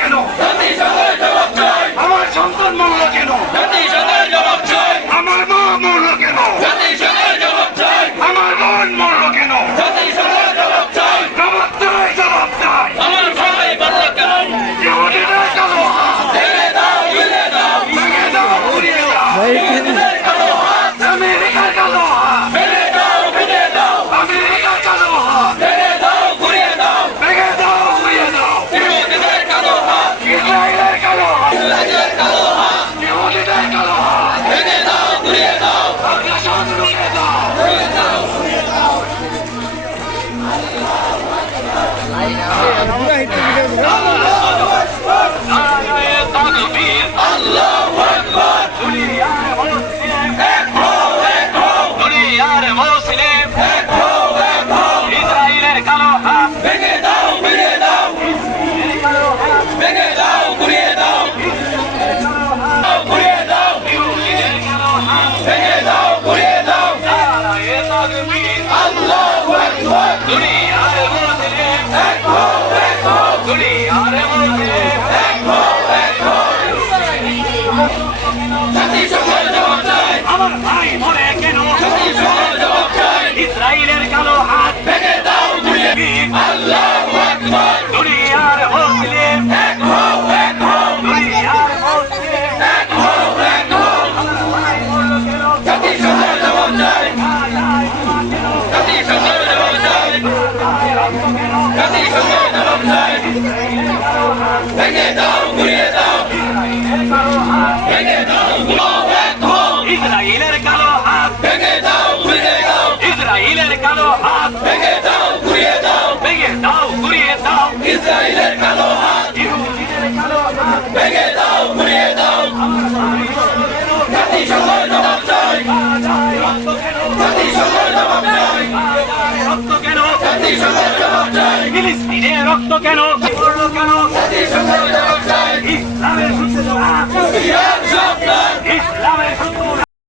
কেন? আমার সন্তান মরল কেন? আমার মা মরল কেন? আমার বোন মরল কেন? জবাব চাই, জবাব চাই। ইহুদিদের কালো হাত ভেঙে দাও, ঘুরিয়ে দাও। আমেরিকার কালো হাত ভেঙে দাও, আমেরিকার কালো হাত ভেঙে দাও, ঘুরিয়ে দাও। ইসরায়েলের কালো হাত, ইহুদিদের কালো হাত ভেঙে দাও, ঘুরিয়ে দাও। আগ্রাসন রুখে দাও। আল্লাহু আকবার। দুনিয়ার মুসলিম এক হও, এক হও। দুনিয়ার মুসলিম এক হও, এক হও। ইসরায়েলের কালো হাত ভেঙে দাও, ঘুরিয়ে দাও। ভেঙে দাও, ঘুরিয়ে দাও। ঘুরিয়ে দাও। ইহুদিদের কালো হাত ভেঙে দাও, ঘুরিয়ে দাও। নারায়ে তাকবীর। আল্লাহু আকবার। দুনিয়ার মুসলিম এক হও, এক হও। দুনিয়ার মুসলিম এক হও, এক হও। জাতিসংঘের জবাব চাই। আমার ভাই মরে কেন? জাতিসংঘের জবাব চাই। ইসরায়েলের কালো হাত ভেঙে দাও, ঘুরিয়ে দাও। আল্লাহু আকবার। দুনিয়ার মুসলিম এক হও, এক হও। দুনিয়ার মুসলিম এক হও, এক হও। আমার ভাই মরল কেন? জাতিসংঘের জবাব চাই। জাতিসংঘের জবাব চাই। রক্ত কেন? জাতিসংঘের জবাব চাই। ভেঙে দাও, ঘুরিয়ে দাও। ভেঙে দাও, এক হও। ইসরায়েলের কালো হাত ভেঙে দাও, ঘুরিয়ে দাও। ইসরায়েলের কালো হাত ভেঙে দাও, ঘুরিয়ে দাও। ভেঙে দাও, ঘুরিয়ে দাও। ইসরায়েলের কালো হাত, ইহুদিদের কালো হাত ভেঙে দাও, ঘুরিয়ে দাও। জাতিসংঘের জবাব চাই। জাতিসংঘের জবাব চাই। রক্ত কেন? জাতিসংঘের জবাব চাই। ফিলিস্তিনের রক্ত কেন? মরল কেন? জাতিসংঘের জবাব চাই। ইসলামের সূত্র